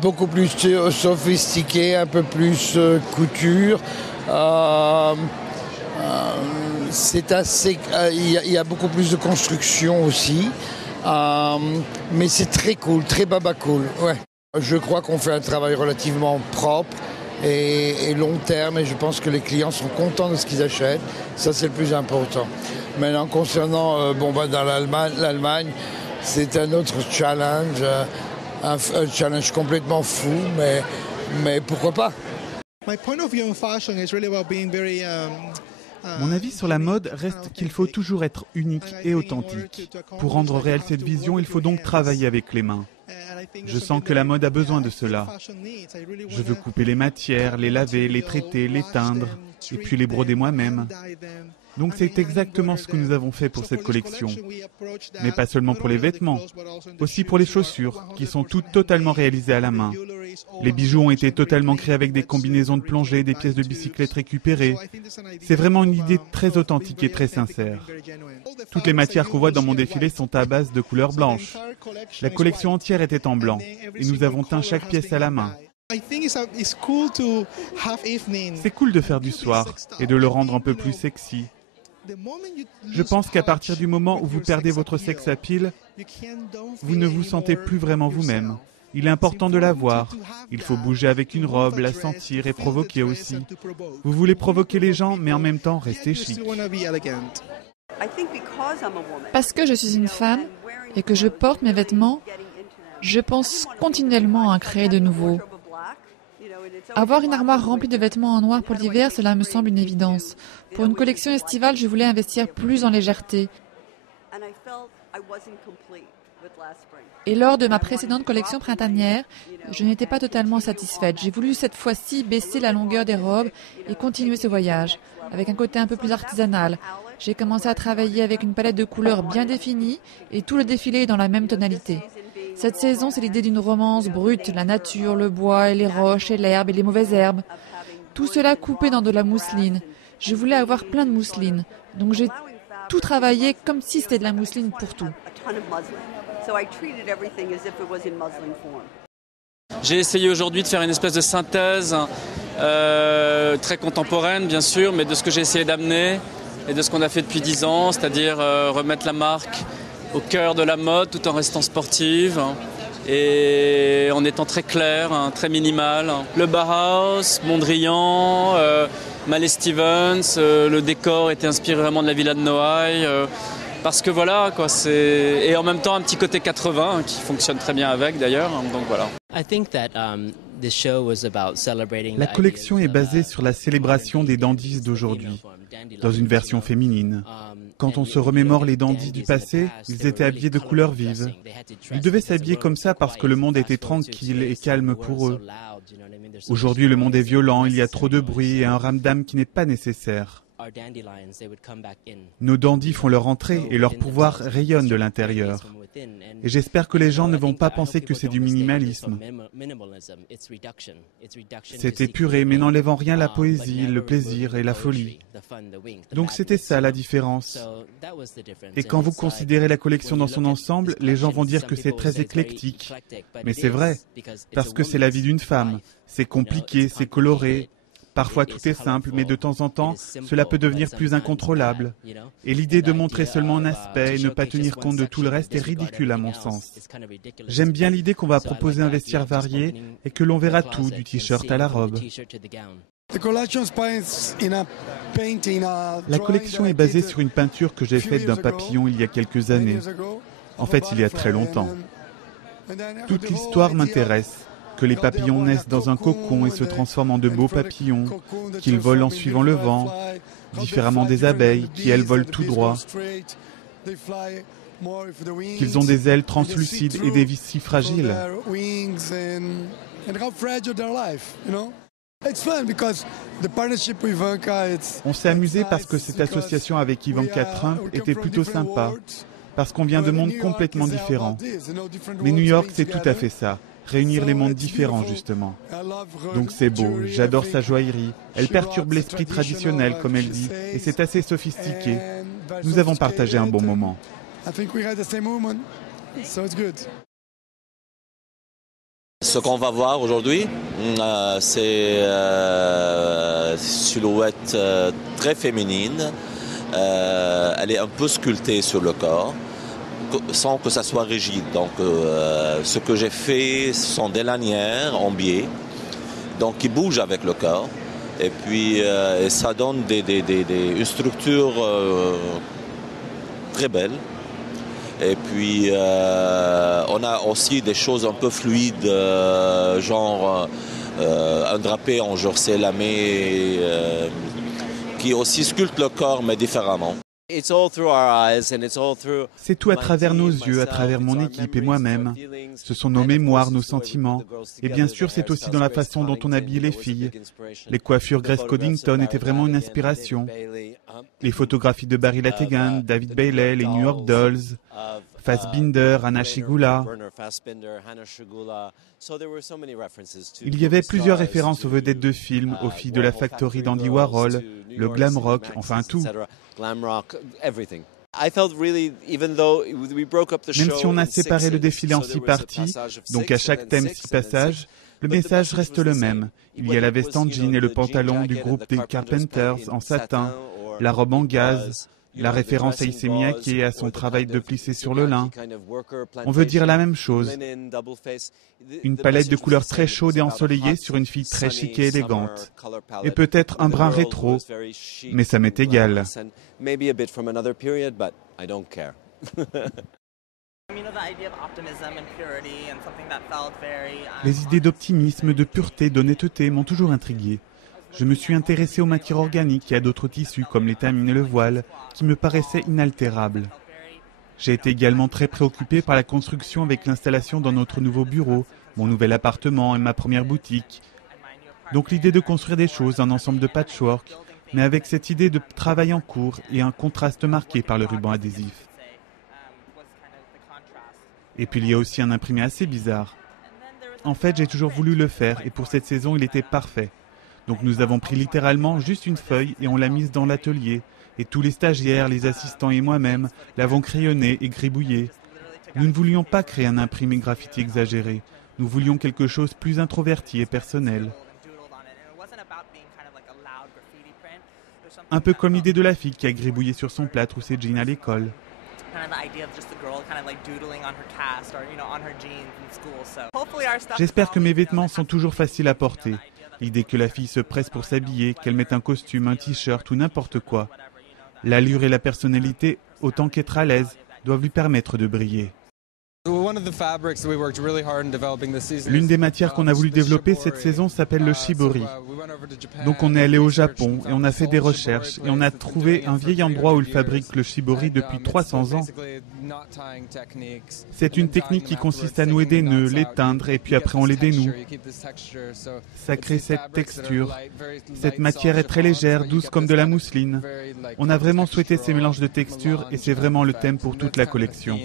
Beaucoup plus sophistiqué, un peu plus couture. C'est assez. Il y a beaucoup plus de construction aussi. Mais c'est très cool, très baba cool. Ouais. Je crois qu'on fait un travail relativement propre et long terme, et je pense que les clients sont contents de ce qu'ils achètent. Ça, c'est le plus important. Maintenant, concernant dans l'Allemagne, c'est un autre challenge, un challenge complètement fou, mais pourquoi pas? Mon avis sur la mode reste qu'il faut toujours être unique et authentique. Pour rendre réelle cette vision, il faut donc travailler avec les mains. Je sens que la mode a besoin de cela. Je veux couper les matières, les laver, les traiter, les teindre, et puis les broder moi-même. Donc c'est exactement ce que nous avons fait pour cette collection. Mais pas seulement pour les vêtements, aussi pour les chaussures, qui sont toutes totalement réalisées à la main. Les bijoux ont été totalement créés avec des combinaisons de plongée, des pièces de bicyclette récupérées. C'est vraiment une idée très authentique et très sincère. Toutes les matières qu'on voit dans mon défilé sont à base de couleur blanche. La collection entière était en blanc, et nous avons teint chaque pièce à la main. C'est cool de faire du soir, et de le rendre un peu plus sexy. Je pense qu'à partir du moment où vous perdez votre sex appeal, vous ne vous sentez plus vraiment vous-même. Il est important de la voir. Il faut bouger avec une robe, la sentir et provoquer aussi. Vous voulez provoquer les gens, mais en même temps rester chic. Parce que je suis une femme et que je porte mes vêtements, je pense continuellement à créer de nouveau. Avoir une armoire remplie de vêtements en noir pour l'hiver, cela me semble une évidence. Pour une collection estivale, je voulais investir plus en légèreté. Et lors de ma précédente collection printanière, je n'étais pas totalement satisfaite. J'ai voulu cette fois-ci baisser la longueur des robes et continuer ce voyage, avec un côté un peu plus artisanal. J'ai commencé à travailler avec une palette de couleurs bien définie et tout le défilé est dans la même tonalité. Cette saison, c'est l'idée d'une romance brute, la nature, le bois et les roches et l'herbe et les mauvaises herbes. Tout cela coupé dans de la mousseline. Je voulais avoir plein de mousseline, donc j'ai tout travaillé comme si c'était de la mousseline pour tout. J'ai essayé aujourd'hui de faire une espèce de synthèse très contemporaine, bien sûr, mais de ce que j'ai essayé d'amener et de ce qu'on a fait depuis 10 ans, c'est-à-dire remettre la marque au cœur de la mode tout en restant sportive et en étant très clair, très minimal. Le Bauhaus, Mondrian, Mallet Stevens, le décor était inspiré vraiment de la villa de Noailles. Parce que voilà, quoi, c'est... Et en même temps un petit côté 80 qui fonctionne très bien avec d'ailleurs, donc voilà. La collection est basée sur la célébration des dandies d'aujourd'hui, dans une version féminine. Quand on se remémore les dandies du passé, ils étaient habillés de couleurs vives. Ils devaient s'habiller comme ça parce que le monde était tranquille et calme pour eux. Aujourd'hui, le monde est violent, il y a trop de bruit et un ramdam qui n'est pas nécessaire. Nos dandys font leur entrée et leur pouvoir rayonne de l'intérieur. Et j'espère que les gens ne vont pas penser que c'est du minimalisme. C'est épuré mais n'enlève en rien la poésie, le plaisir et la folie. Donc c'était ça la différence. Et quand vous considérez la collection dans son ensemble, les gens vont dire que c'est très éclectique. Mais c'est vrai, parce que c'est la vie d'une femme. C'est compliqué, c'est coloré. Parfois tout est simple, mais de temps en temps, cela peut devenir plus incontrôlable. Et l'idée de montrer seulement un aspect et ne pas tenir compte de tout le reste est ridicule à mon sens. J'aime bien l'idée qu'on va proposer un vestiaire varié et que l'on verra tout, du t-shirt à la robe. La collection est basée sur une peinture que j'ai faite d'un papillon il y a quelques années. En fait, il y a très longtemps. Toute l'histoire m'intéresse. Que les papillons naissent dans un cocon et se transforment en de beaux papillons, qu'ils volent en suivant le vent, différemment des abeilles qui, elles, volent tout droit, qu'ils ont des ailes translucides et des vis si fragiles. On s'est amusé parce que cette association avec Ivanka Trump était plutôt sympa, parce qu'on vient de mondes complètement différents. Mais New York, c'est tout à fait ça. Réunir les mondes différents, justement. Donc c'est beau, j'adore sa joaillerie. Elle perturbe l'esprit traditionnel, comme elle dit, et c'est assez sophistiqué. Nous avons partagé un bon moment. Ce qu'on va voir aujourd'hui, c'est une silhouette très féminine. Elle est un peu sculptée sur le corps, sans que ça soit rigide. Donc, ce que j'ai fait, ce sont des lanières en biais, donc qui bougent avec le corps. Et puis, ça donne une structure très belle. Et puis, on a aussi des choses un peu fluides, genre un drapé en jersey lamé, qui aussi sculpte le corps, mais différemment. C'est tout à travers nos yeux, à travers mon équipe et moi-même. Ce sont nos mémoires, nos sentiments. Et bien sûr, c'est aussi dans la façon dont on habille les filles. Les coiffures Grace Coddington étaient vraiment une inspiration. Les photographies de Barry Lategan, David Bailey, les New York Dolls, Fassbinder, Hannah Shigula. Il y avait plusieurs références aux vedettes de films, aux filles de la Factory d'Andy Warhol, le glam rock, enfin tout. Même si on a séparé le défilé en 6 parties, donc à chaque thème 6 passages, le message reste le même. Il y a la veste en jean et le pantalon du groupe des Carpenters en satin, la robe en gaze, la référence à Issey Miyake et à son travail de plisser sur le lin. On veut dire la même chose. Une palette de couleurs très chaude et ensoleillée sur une fille très chic et élégante. Et peut-être un brin rétro, mais ça m'est égal. Les idées d'optimisme, de pureté, d'honnêteté m'ont toujours intrigué. Je me suis intéressé aux matières organiques et à d'autres tissus comme l'étamine et le voile, qui me paraissaient inaltérables. J'ai été également très préoccupé par la construction avec l'installation dans notre nouveau bureau, mon nouvel appartement et ma première boutique. Donc l'idée de construire des choses, un ensemble de patchwork, mais avec cette idée de travail en cours et un contraste marqué par le ruban adhésif. Et puis il y a aussi un imprimé assez bizarre. En fait, j'ai toujours voulu le faire et pour cette saison, il était parfait. Donc nous avons pris littéralement juste une feuille et on l'a mise dans l'atelier. Et tous les stagiaires, les assistants et moi-même l'avons crayonné et gribouillé. Nous ne voulions pas créer un imprimé graffiti exagéré. Nous voulions quelque chose plus introverti et personnel. Un peu comme l'idée de la fille qui a gribouillé sur son plâtre ou ses jeans à l'école. J'espère que mes vêtements sont toujours faciles à porter. L'idée que la fille se presse pour s'habiller, qu'elle mette un costume, un t-shirt ou n'importe quoi. L'allure et la personnalité, autant qu'être à l'aise, doivent lui permettre de briller. L'une des matières qu'on a voulu développer cette saison s'appelle le shibori. Donc on est allé au Japon et on a fait des recherches et on a trouvé un vieil endroit où ils fabriquent le shibori depuis 300 ans. C'est une technique qui consiste à nouer des nœuds, les teindre et puis après on les dénoue. Ça crée cette texture. Cette matière est très légère, douce comme de la mousseline. On a vraiment souhaité ces mélanges de textures et c'est vraiment le thème pour toute la collection.